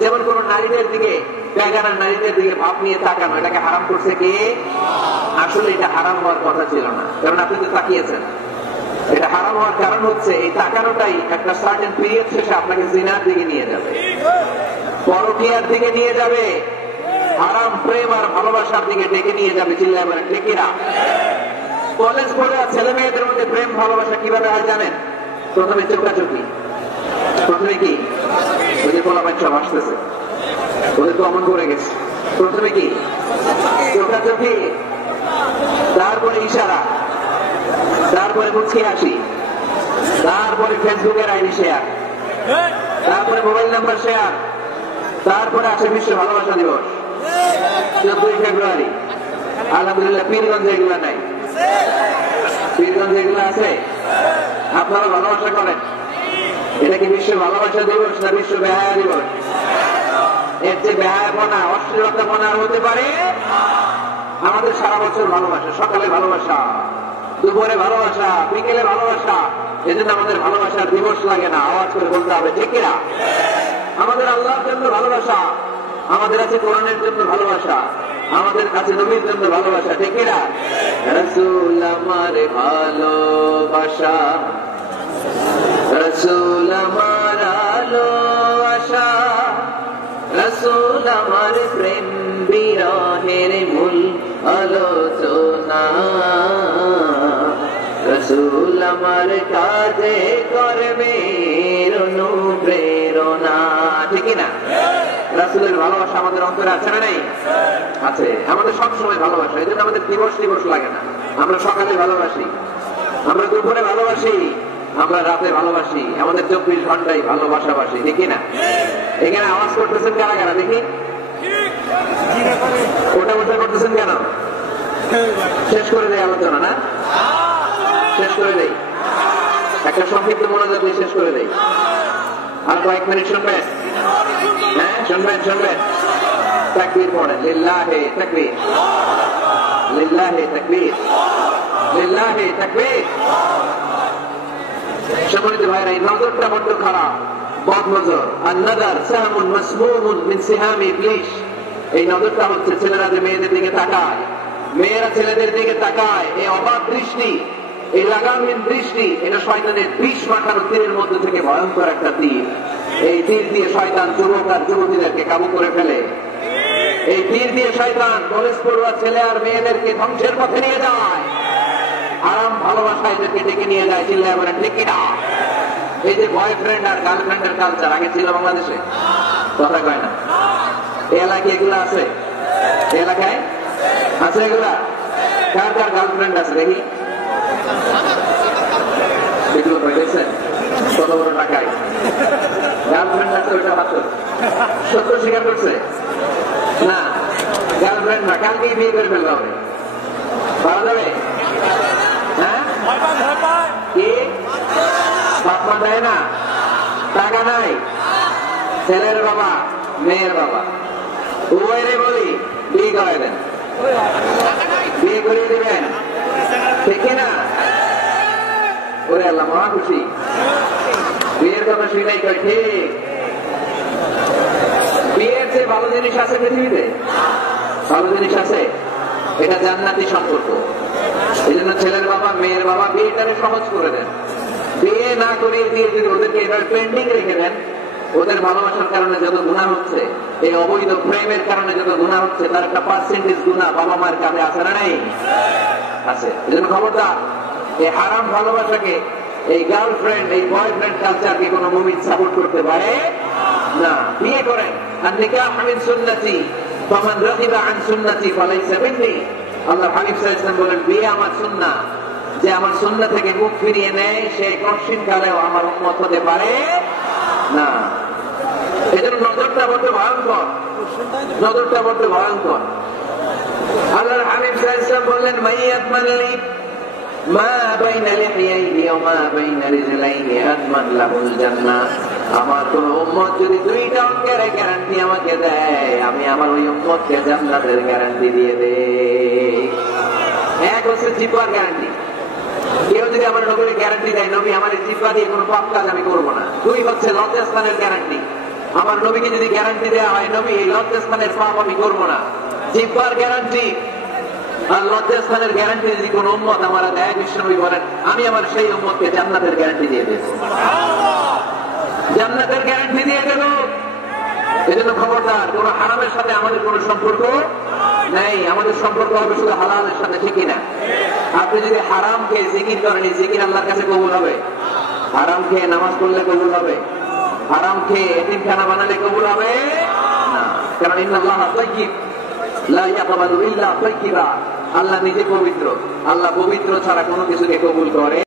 যেমন কোন নারীদের দিকে, বেগানার নারীদের দিকে ভাব নিয়ে তাকানো, এটাকে হারাম করছে কে? আসলে এটা হারাম হওয়ার কথা ছিল না, কারণ আপনি তো তাকিয়েছেন। এটা হারাম হওয়ার কারণ হচ্ছে এই তাকানোটাই একটা সার্টেন পিরিয়ড শেষে আপনাকে জিনার দিকে নিয়ে যাবে, পরকীয়ার দিকে নিয়ে যাবে। হারাম প্রেম আর ভালোবাসার দিকে ডেকে নিয়ে যাবে। চিল্লায় বলেন ঠিক কিনা? কলেজ পড়ে ছেলে মেয়েদের মধ্যে প্রেম ভালোবাসা কিভাবে হয় জানেন? প্রথমে চোখাচোখি, প্রথমে কি ওই যে পোলাপান সব আসতেছে, ওদের তো অমন করে গেছে। প্রথমে কি চোখাচোখি, তারপরে ইশারা, তারপরে মুখে হাসি, তারপরে ফেসবুকের আইডি শেয়ার, তারপরে মোবাইল নাম্বার শেয়ার, তারপরে আসে বিশ্ব ভালোবাসা দিবস 14ই ফেব্রুয়ারি। আলহামদুলিল্লাহ পীরগঞ্জে এগুলা নাই, পীরগঞ্জে এগুলো আছে। আপনারা ভালোবাসা করেন, এটা কি বিশ্ব ভালোবাসা দিবস না বিশ্ব বেহায়া দিবস? এর যে বেহায়াপনা অশ্লীলতাপনা হতে পারে? আমাদের সারা বছর ভালোবাসা, সকালে ভালোবাসা, দুপুরে ভালোবাসা, বিকেলে ভালোবাসা। এজন্য আমাদের ভালোবাসার দিবস লাগে না, আওয়াজ করে বলতে হবে ঠিক কিনা? আমাদের আল্লাহর জন্য ভালোবাসা, আমাদের আছে কোরআনের জন্য ভালোবাসা, আমাদের কাছে নবীর জন্য ভালোবাসা ঠিক কিনা? রাসূল আমার ভালোবাসা, রাসূল আমার আলো আশা, রাসূল আমার প্রেম বিরহের মূল আলোচনা, রাসূল আমার কাজে কর্মের অনুপ্রেরণা ঠিক না? রাসূলের ভালোবাসা আমাদের অন্তরে আছে না নেই? আছে। আমাদের সবসময় ভালোবাসা, এই জন্য আমাদের দিবস দিবস লাগে না। আমরা সকালে ভালোবাসি, আমরা দুপুরে ভালোবাসি, আমরা রাতে ভালোবাসি, আমাদের 24 ঘন্টাই ভালোবাসাবাসি দেখি না? এখানে আওয়াজ করতেছেন কারা কারা দেখি? ওটা ওটা করতেছেন কেন? শেষ করে দেয় আলোচনা না? শেষ করে দেই, একটা সংক্ষিপ্ত মনোযোগ দিয়ে শেষ করে দেই। আর কয়েক মিনিট শুনবেন? হ্যাঁ শুনবেন, শুনবেন। তাকবীর পড়েন, লিল্লাহে তাকবীর, লিল্লাহে তাকবীর, লিল্লাহে তাকবীর। সম্মানিত ভাইরা, এই নজরটা বড্ড খারাপ, বদ নজর। আর নাজার সাহামুন মাসমুমুন মিন সিহামি ইবলিস। এই নজরটা হচ্ছে ছেলেরা যে মেয়েদের দিকে তাকায়, মেয়েরা ছেলেদের দিকে তাকায়, এই অবাক দৃষ্টি, এই লাগামহীন দৃষ্টি, এটা শয়তানের বিষ মাখানো তীরের মধ্যে থেকে ভয়ঙ্কর একটা তীর। এই তীর দিয়ে শয়তান যুবক আর যুবতীদেরকে কাবু করে ফেলে। এই তীর দিয়ে শয়তান কলেজ পড়ুয়া ছেলে আর মেয়েদেরকে ধ্বংসের পথে নিয়ে যায়, আরাম ভালোবাসা এদেরকে ডেকে নিয়ে যায়। চিল্লায় বলেন ঠিক কিনা? এই যে বয়ফ্রেন্ড আর গার্লফ্রেন্ডের কালচার আগে ছিল বাংলাদেশে, কথা কয় না। এই এলাকায় এগুলো আছে? এই এলাকায় আছে এগুলা? কার কার গার্লফ্রেন্ড আছে দেখি? এগুলো পাইতেছেন কত বড় টাকায় গার্লফ্রেন্ড আছে? ওইটা বাচ্চা সত্য স্বীকার করছে না? গার্লফ্রেন্ড না, কালকেই বিয়ে করে ফেলতে হবে, পাওয়া যাবে? হ্যাঁ কি বাপ মা দেয় না? টাকা নাই? ছেলের বাবা মেয়ের বাবা উভয়েরই বলি বিয়ে করাই দেন, বিয়ে করিয়ে দেবেন ঠিক না? ওরে আল্লাহ মহা খুশি, বিয়ের কথা শুনেই কয় ঠিক। বিয়ের যে ভালো জিনিস আছে পৃথিবীতে, ভালো জিনিস আছে, এটা জান্নাতি সম্পর্ক। এই জন্য ছেলের বাবা মেয়ের বাবা বিয়েটারে সহজ করে দেন। বিয়ে না করিয়ে দিয়ে যদি ওদেরকে এবার পেন্ডিং রেখে দেন, ওদের ভালোবাসার কারণে যত গুনাহ হচ্ছে, এই অবৈধ প্রেমের কারণে যত গুনাহ হচ্ছে, তার একটা পার্সেন্টেজ গুনাহ বাবা মায়ের কাছে আছে না নেই? আছে। এই জন্য খবরদার, এই হারাম ভালোবাসাকে, এই গার্লফ্রেন্ড এই বয়ফ্রেন্ড কালচারকে কোন মুমিন সাপোর্ট করতে পারে না। বিয়ে করেন, আর নিকাহ মিন সুন্নতি ফামান রাগিবা আন সুন্নতি ফালাইসা মিন্নি। আল্লাহ হাবিব সাল্লাল্লাহু আলাইহি ওয়াসাল্লাম বলেন, বিয়ে আমার সুন্নাহ, যে আমার সুন্নাহ থেকে মুখ ফিরিয়ে নেয় সে কঠিন কালেও আমার উম্মত হতে পারে না। এজন্য নজরটা বড় ভয়ঙ্কর, নজরটা বড় ভয়ঙ্কর। আল্লাহর হাবিব সাল্লাল্লাহু আলাইহি ওয়াসাল্লাম বললেন, মাইয়াত মানলি মা বাইনা লিহিয়াইহি ওয়া মা বাইনা রিজলাইহি আদমান লাহুল জান্নাহ। আমার কোন উম্মত যদি দুইটা অঙ্কের গ্যারান্টি আমাকে দেয়, আমি আমার ওই উম্মতকে জান্নাতের গ্যারান্টি দিয়ে দেই। এক হচ্ছে জিহ্বার গ্যারান্টি, কেউ যদি আমার নবীর গ্যারান্টি দেয় নবী আমার জিহ্বা দিয়ে কোনো পাপ কাজ আমি করবো না। দুই হচ্ছে লজ্জাস্থানের গ্যারান্টি, আমার নবীকে যদি গ্যারান্টি দেওয়া হয় নবী এই লজ্জাস্থানের পাপ আমি করবো না। জিহ্বার গ্যারান্টি আর লজ্জাস্থানের গ্যারান্টি যদি কোন উম্মত আমার দেয়, বিশ্বনবী বলেন আমি আমার সেই উম্মতকে জান্নাতের গ্যারান্টি দিয়ে দেব, জান্নাতের গ্যারান্টি দিয়ে দেব। এজন্য খবরদার, কোন হারামের সাথে আমাদের কোন সম্পর্ক নেই। আমাদের সম্পর্ক হবে শুধু হালালের সাথে, ঠিক না? আপনি যদি হারাম খেয়ে জিকির করেন, এই জিকির আল্লাহর কাছে কবুল হবে? হারাম খেয়ে নামাজ পড়লে কবুল হবে? হারাম খেয়ে এতিমখানা বানালে কবুল হবে না। কারণ ইন্নাল্লাহা তাইয়্যিব লা ইয়াকবালু ইল্লা তাইয়্যিবা। আল্লাহ নিজে পবিত্র, আল্লাহ পবিত্র ছাড়া কোনো কিছুকে কবুল করে